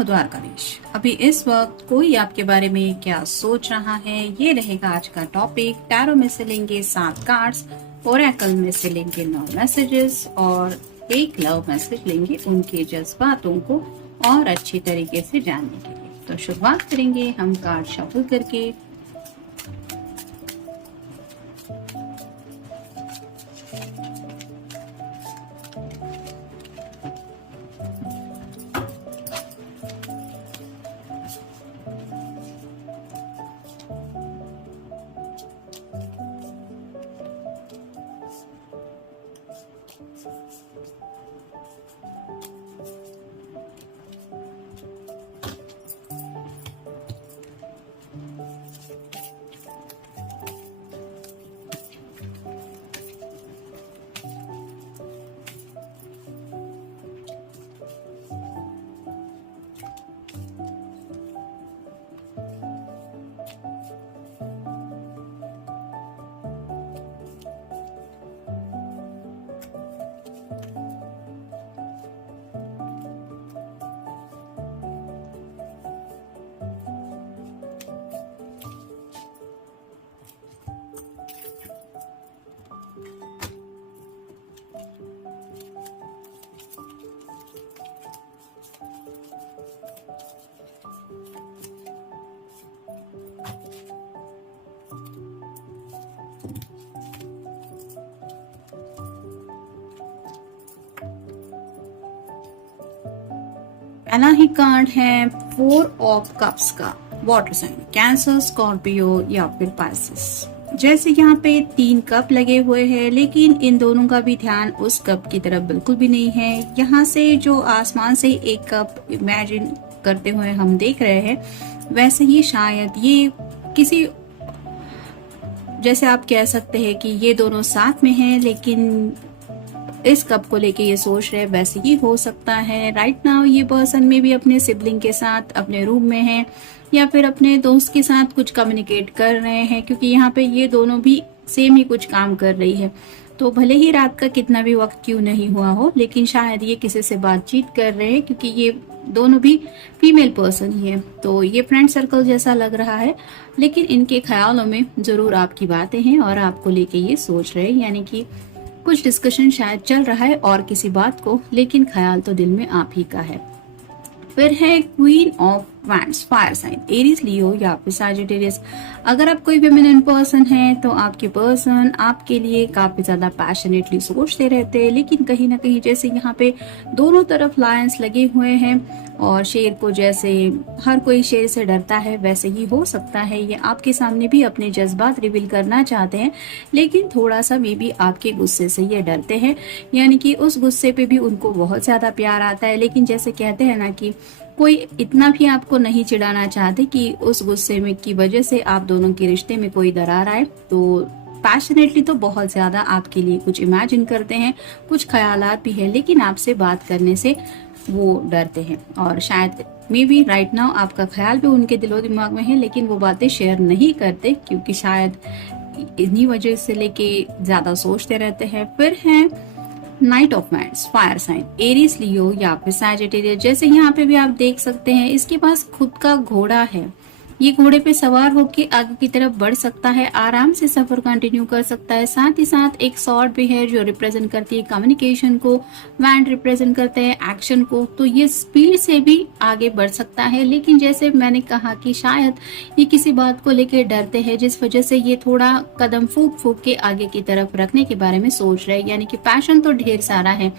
हो द्वारकाधीश। अभी इस वक्त कोई आपके बारे में क्या सोच रहा है, ये रहेगा आज का टॉपिक। टैरो में से लेंगे 7 कार्ड्स, ओरेकल में से लेंगे 9 मैसेजेस और एक लव मैसेज लेंगे उनके जज्बातों को और अच्छी तरीके से जानने के लिए। तो शुरुआत करेंगे हम कार्ड शफल करके। पहला ही कार्ड है 4 ऑफ कप्स का, वाटर साइन, कैंसर, स्कॉर्पियो या फिर पाइसेस। जैसे यहाँ पे 3 कप लगे हुए हैं, लेकिन इन दोनों का भी ध्यान उस कप की तरफ बिल्कुल भी नहीं है। यहाँ से जो आसमान से एक कप इमेजिन करते हुए हम देख रहे हैं, वैसे ही शायद ये किसी, जैसे आप कह सकते हैं कि ये दोनों साथ में हैं, लेकिन इस कप को लेके ये सोच रहे हैं, वैसे ही हो सकता है। राइट नाउ ये पर्सन में भी अपने सिबलिंग के साथ अपने रूम में है या फिर अपने दोस्त के साथ कुछ कम्युनिकेट कर रहे हैं, क्योंकि यहाँ पे ये दोनों भी सेम ही कुछ काम कर रही है। तो भले ही रात का कितना भी वक्त क्यों नहीं हुआ हो, लेकिन शायद ये किसी से बातचीत कर रहे हैं, क्योंकि ये दोनों भी फीमेल पर्सन ही है। तो ये फ्रेंड सर्कल जैसा लग रहा है, लेकिन इनके ख्यालों में जरूर आपकी बातें हैं और आपको लेके ये सोच रहे हैं, यानी कि कुछ डिस्कशन शायद चल रहा है और किसी बात को, लेकिन ख्याल तो दिल में आप ही का है। फिर है queen of wands, fire sign, Aries, Leo या फिर सैजिटेरियस। अगर आप कोई फेमिनिन पर्सन है तो आपके पर्सन आपके लिए काफी ज्यादा पैशनेटली सोचते रहते हैं, लेकिन कहीं ना कहीं जैसे यहाँ पे दोनों तरफ लायंस लगे हुए हैं और शेर को, जैसे हर कोई शेर से डरता है, वैसे ही हो सकता है ये आपके सामने भी अपने जज्बात रिवील करना चाहते हैं, लेकिन थोड़ा सा मे भी आपके गुस्से से ये डरते हैं, यानी कि उस गुस्से पे भी उनको बहुत ज्यादा प्यार आता है, लेकिन जैसे कहते हैं ना कि कोई इतना भी आपको नहीं चिढ़ाना चाहते कि उस गुस्से में की वजह से आप दोनों के रिश्ते में कोई दरार आए। तो पैशनेटली तो बहुत ज्यादा आपके लिए कुछ इमेजिन करते हैं, कुछ ख्यालात भी है, लेकिन आपसे बात करने से वो डरते हैं और शायद मे बी राइट नाउ आपका ख्याल भी उनके दिलो दिमाग में है, लेकिन वो बातें शेयर नहीं करते, क्योंकि शायद इन्हीं वजह से लेके ज्यादा सोचते रहते हैं। फिर है knight of wands, fire sign, Aries, Leo या फिर सैजिटेरियस। जैसे यहाँ पे भी आप देख सकते हैं, इसके पास खुद का घोड़ा है, ये घोड़े पे सवार होके आगे की तरफ बढ़ सकता है, आराम से सफर कंटिन्यू कर सकता है। साथ ही साथ एक स्वॉर्ड भी है जो रिप्रेजेंट करती है कम्युनिकेशन को, वैंड रिप्रेजेंट करते हैं एक्शन को। तो ये स्पीड से भी आगे बढ़ सकता है, लेकिन जैसे मैंने कहा कि शायद ये किसी बात को लेके डरते हैं, जिस वजह से ये थोड़ा कदम फूक फूक के आगे की तरफ रखने के बारे में सोच रहे हैं। यानी कि पैशन तो ढेर सारा है,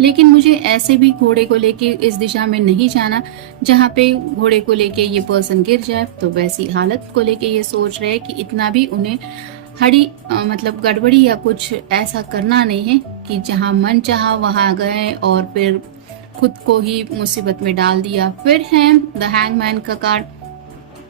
लेकिन मुझे ऐसे भी घोड़े को लेके इस दिशा में नहीं जाना जहाँ पे घोड़े को लेके ये पर्सन गिर जाए। तो वैसी हालत को लेके ये सोच रहे हैं कि इतना भी उन्हें मतलब गड़बड़ी या कुछ ऐसा करना नहीं है कि जहाँ मन चाहा वहां गए और फिर खुद को ही मुसीबत में डाल दिया। फिर है द हैंगमैन का कार्ड।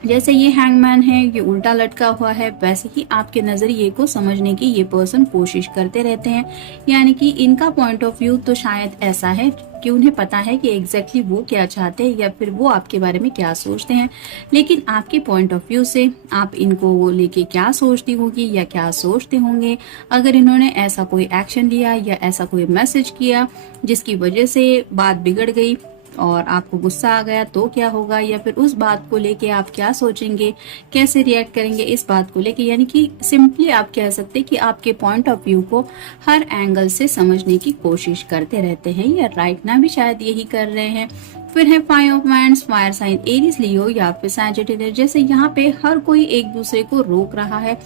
जैसे ये हैंगमैन है, ये उल्टा लटका हुआ है, वैसे ही आपके नजरिए को समझने की ये पर्सन कोशिश करते रहते हैं। यानी कि इनका पॉइंट ऑफ व्यू तो शायद ऐसा है कि उन्हें पता है कि एग्जैक्टली वो क्या चाहते हैं या फिर वो आपके बारे में क्या सोचते हैं, लेकिन आपके पॉइंट ऑफ व्यू से आप इनको लेके क्या सोचती होगी या क्या सोचते होंगे अगर इन्होंने ऐसा कोई एक्शन लिया या ऐसा कोई मैसेज किया जिसकी वजह से बात बिगड़ गई और आपको गुस्सा आ गया तो क्या होगा, या फिर उस बात को लेके आप क्या सोचेंगे, कैसे रिएक्ट करेंगे इस बात को लेके। यानी कि सिंपली आप कह सकते हैं कि आपके पॉइंट ऑफ व्यू को हर एंगल से समझने की कोशिश करते रहते हैं, या राइट ना भी शायद यही कर रहे हैं। फिर है 5 of wands, fire sign Aries, Leo या फिर सैजिटेरियस। जैसे यहाँ पे हर कोई एक दूसरे को रोक रहा है,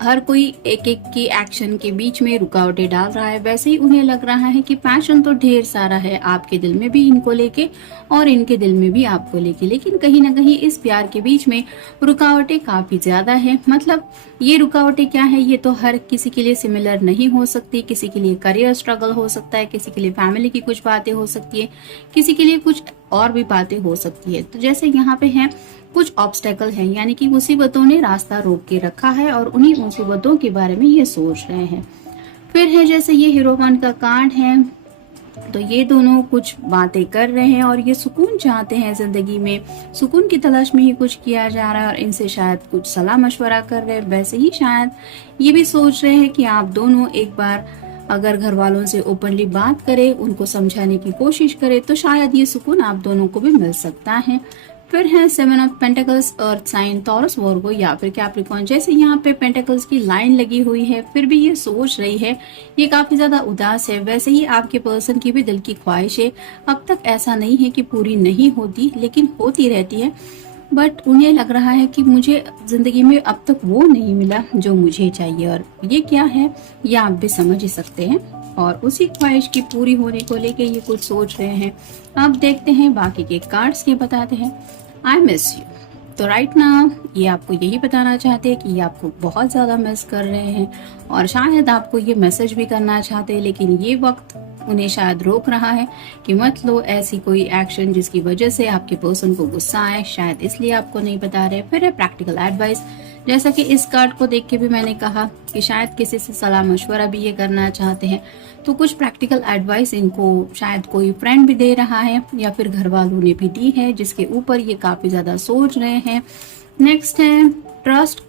हर कोई एक एक की एक्शन के बीच में रुकावटें डाल रहा है। वैसे ही उन्हें लग रहा है कि पैशन तो ढेर सारा है आपके दिल में भी इनको लेके और इनके दिल में भी आपको लेके, लेकिन कहीं ना कहीं इस प्यार के बीच में रुकावटें काफी ज्यादा है। मतलब ये रुकावटें क्या है, ये तो हर किसी के लिए सिमिलर नहीं हो सकती। किसी के लिए करियर स्ट्रगल हो सकता है, किसी के लिए फैमिली की कुछ बातें हो सकती है, किसी के लिए कुछ और भी बातें हो सकती है। तो जैसे यहाँ पे है कुछ ऑब्स्टेकल हैं, यानी कि मुसीबतों ने रास्ता रोक के रखा है और उन्हीं मुसीबतों के बारे में ये सोच रहे हैं। फिर है जैसे ये हीरो 1 का कार्ड है, तो ये दोनों कुछ बातें कर रहे हैं और ये सुकून चाहते हैं जिंदगी में, सुकून की तलाश में ही कुछ किया जा रहा है और इनसे शायद कुछ सलाह मशवरा कर रहे हैं। वैसे ही शायद ये भी सोच रहे हैं कि आप दोनों एक बार अगर घर वालों से ओपनली बात करें, उनको समझाने की कोशिश करें, तो शायद ये सुकून आप दोनों को भी मिल सकता है। फिर है 7 of pentacles, earth sign, Taurus, Virgo या फिर कैप्रिकॉर्न। जैसे यहाँ पे पेंटिकल्स की लाइन लगी हुई है, फिर भी ये सोच रही है, ये काफी ज्यादा उदास है। वैसे ही आपके पर्सन की भी दिल की ख्वाहिश है, अब तक ऐसा नहीं है कि पूरी नहीं होती, लेकिन होती रहती है। बट उन्हें लग रहा है कि मुझे जिंदगी में अब तक वो नहीं मिला जो मुझे चाहिए, और ये क्या है ये आप भी समझ ही सकते हैं। और उसी ख्वाहिश की पूरी होने को लेके ये कुछ सोच रहे हैं। अब देखते हैं बाकी के कार्ड्स के बताते हैं। आई मिस यू, तो राइट नाउ ये आपको यही बताना चाहते हैं कि ये आपको बहुत ज्यादा मिस कर रहे हैं और शायद आपको ये मैसेज भी करना चाहते हैं, लेकिन ये वक्त उन्हें शायद रोक रहा है कि मत लो ऐसी कोई एक्शन जिसकी वजह से आपके पर्सन को गुस्सा आए, शायद इसलिए आपको नहीं बता रहे। फिर है प्रैक्टिकल एडवाइस, जैसा कि इस कार्ड को देख के भी मैंने कहा कि शायद किसी से सलाह मशवरा भी ये करना चाहते हैं, तो कुछ प्रैक्टिकल एडवाइस इनको शायद कोई फ्रेंड भी दे रहा है या फिर घर वालों ने भी दी है, जिसके ऊपर ये काफी ज्यादा सोच रहे हैं। नेक्स्ट है ट्रस्ट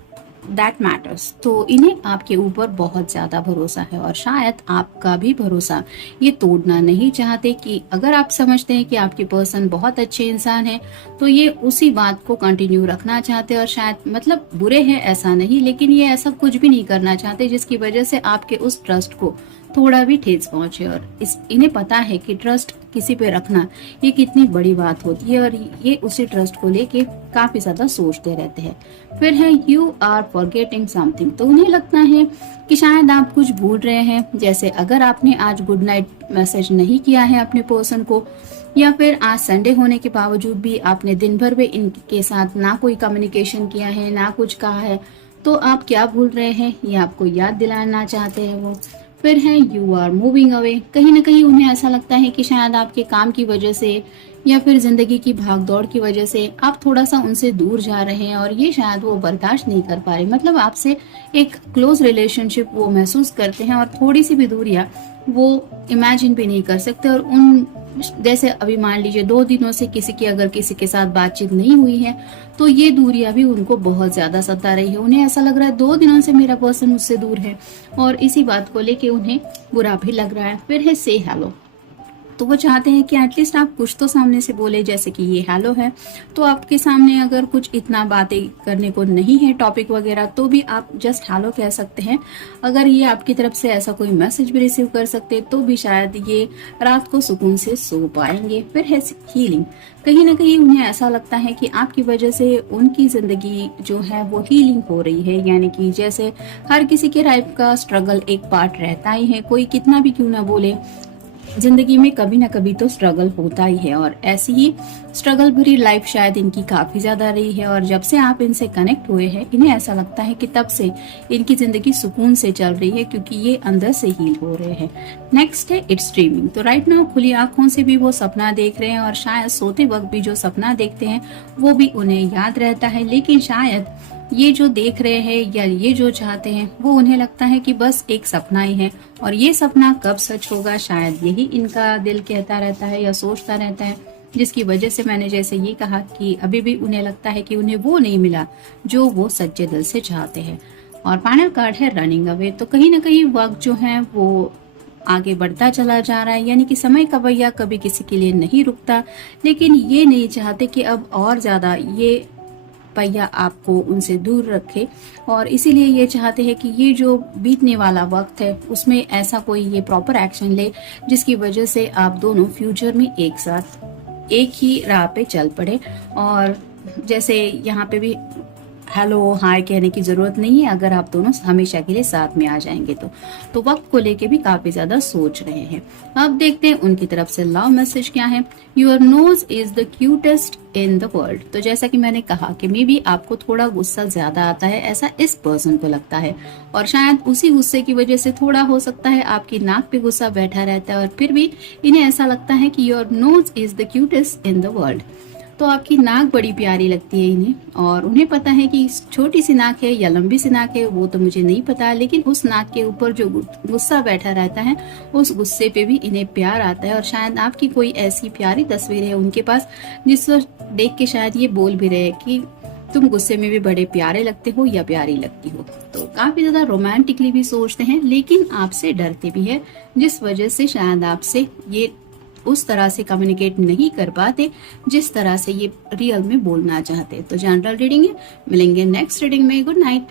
दैट मैटर्स, तो इन्हें आपके ऊपर बहुत ज्यादा भरोसा है और शायद आपका भी भरोसा ये तोड़ना नहीं चाहते। कि अगर आप समझते हैं कि आपके पर्सन बहुत अच्छे इंसान है, तो ये उसी बात को कंटिन्यू रखना चाहते हैं और शायद मतलब बुरे हैं ऐसा नहीं, लेकिन ये ऐसा कुछ भी नहीं करना चाहते जिसकी वजह से आपके उस ट्रस्ट को थोड़ा भी ठेस पहुंचे। और इन्हें पता है कि ट्रस्ट किसी पे रखना ये कितनी बड़ी बात होती है और ये उसी ट्रस्ट को लेके काफी ज्यादा सोचते रहते हैं। फिर है यू आर फॉरगेटिंग समथिंग, तो उन्हें लगता है कि शायद आप कुछ भूल रहे हैं। जैसे अगर आपने आज गुड नाइट मैसेज नहीं किया है अपने पर्सन को, या फिर आज संडे होने के बावजूद भी आपने दिन भर में इनके साथ ना कोई कम्युनिकेशन किया है, ना कुछ कहा है, तो आप क्या भूल रहे हैं ये आपको याद दिलाना चाहते हैं वो। फिर है यू आर मूविंग अवे, कहीं ना कहीं उन्हें ऐसा लगता है कि शायद आपके काम की वजह से या फिर जिंदगी की भागदौड़ की वजह से आप थोड़ा सा उनसे दूर जा रहे हैं और ये शायद वो बर्दाश्त नहीं कर पा रहे। मतलब आपसे एक क्लोज रिलेशनशिप वो महसूस करते हैं और थोड़ी सी भी दूरियां वो इमेजिन भी नहीं कर सकते। और उन जैसे अभी मान लीजिए 2 दिनों से अगर किसी के साथ बातचीत नहीं हुई है, तो ये दूरियां भी उनको बहुत ज्यादा सता रही है। उन्हें ऐसा लग रहा है 2 दिनों से मेरा पर्सन मुझसे दूर है और इसी बात को लेके उन्हें बुरा भी लग रहा है। फिर है से हेलो, तो वो चाहते हैं कि एटलीस्ट आप कुछ तो सामने से बोले, जैसे कि ये हेलो है तो आपके सामने अगर कुछ इतना बातें करने को नहीं है टॉपिक वगैरह, तो भी आप जस्ट हेलो कह सकते हैं। अगर ये आपकी तरफ से ऐसा कोई मैसेज भी रिसीव कर सकते तो भी शायद ये रात को सुकून से सो पाएंगे। फिर है हीलिंग, कहीं ना कहीं उन्हें ऐसा लगता है कि आपकी वजह से उनकी जिंदगी जो है वो हीलिंग हो रही है। यानी कि जैसे हर किसी के लाइफ का स्ट्रगल एक पार्ट रहता ही है, कोई कितना भी क्यों ना बोले, जिंदगी में कभी ना कभी तो स्ट्रगल होता ही है और ऐसी ही स्ट्रगल भरी लाइफ शायद इनकी काफी ज्यादा रही है। और जब से आप इनसे कनेक्ट हुए हैं, इन्हें ऐसा लगता है कि तब से इनकी जिंदगी सुकून से चल रही है, क्योंकि ये अंदर से हील हो रहे हैं। नेक्स्ट है इट्स ड्रीमिंग, तो राइट नाउ खुली आंखों से भी वो सपना देख रहे हैं और शायद सोते वक्त भी जो सपना देखते हैं वो भी उन्हें याद रहता है। लेकिन शायद ये जो देख रहे हैं या ये जो चाहते हैं वो उन्हें लगता है कि बस एक सपना ही है, और ये सपना कब सच होगा शायद यही इनका दिल कहता रहता है या सोचता रहता है, जिसकी वजह से मैंने जैसे ये कहा कि अभी भी उन्हें लगता है कि उन्हें वो नहीं मिला जो वो सच्चे दिल से चाहते हैं। और फाइनल कार्ड है रनिंग अवे, तो कहीं ना कहीं वक्त जो है वो आगे बढ़ता चला जा रहा है, यानी कि समय का पहिया कभी किसी के लिए नहीं रुकता, लेकिन ये नहीं चाहते कि अब और ज्यादा ये पहिया आपको उनसे दूर रखे, और इसीलिए ये चाहते हैं कि ये जो बीतने वाला वक्त है उसमें ऐसा कोई ये प्रॉपर एक्शन ले जिसकी वजह से आप दोनों फ्यूचर में एक साथ एक ही राह पे चल पड़े। और जैसे यहाँ पे भी हेलो हाय कहने की जरूरत नहीं है अगर आप दोनों हमेशा के लिए साथ में आ जाएंगे तो वक्त को लेके भी काफी ज्यादा सोच रहे हैं। अब देखते हैं उनकी तरफ से लव मैसेज क्या है। Your nose is the cutest in the world. तो जैसा कि मैंने कहा कि मे बी आपको थोड़ा गुस्सा ज्यादा आता है, ऐसा इस पर्सन को लगता है, और शायद उसी गुस्से की वजह से थोड़ा हो सकता है आपकी नाक पे गुस्सा बैठा रहता है, और फिर भी इन्हें ऐसा लगता है कि your nose is the cutest in the world. तो आपकी नाक बड़ी प्यारी लगती है इन्हें, और उन्हें पता है कि छोटी सी नाक है या लंबी सी नाक है वो तो मुझे नहीं पता, लेकिन उस नाक के ऊपर जो गुस्सा बैठा रहता है उस गुस्से पे भी इन्हें प्यार आता है। और शायद आपकी कोई ऐसी प्यारी तस्वीर है उनके पास जिसको देख के शायद ये बोल भी रहे कि तुम गुस्से में भी बड़े प्यारे लगते हो या प्यारी लगती हो। तो काफी ज्यादा रोमांटिकली भी सोचते हैं, लेकिन आपसे डरते भी है, जिस वजह से शायद आपसे ये उस तरह से कम्युनिकेट नहीं कर पाते जिस तरह से ये रियल में बोलना चाहते। तो जनरल रीडिंग है, मिलेंगे नेक्स्ट रीडिंग में। Good night.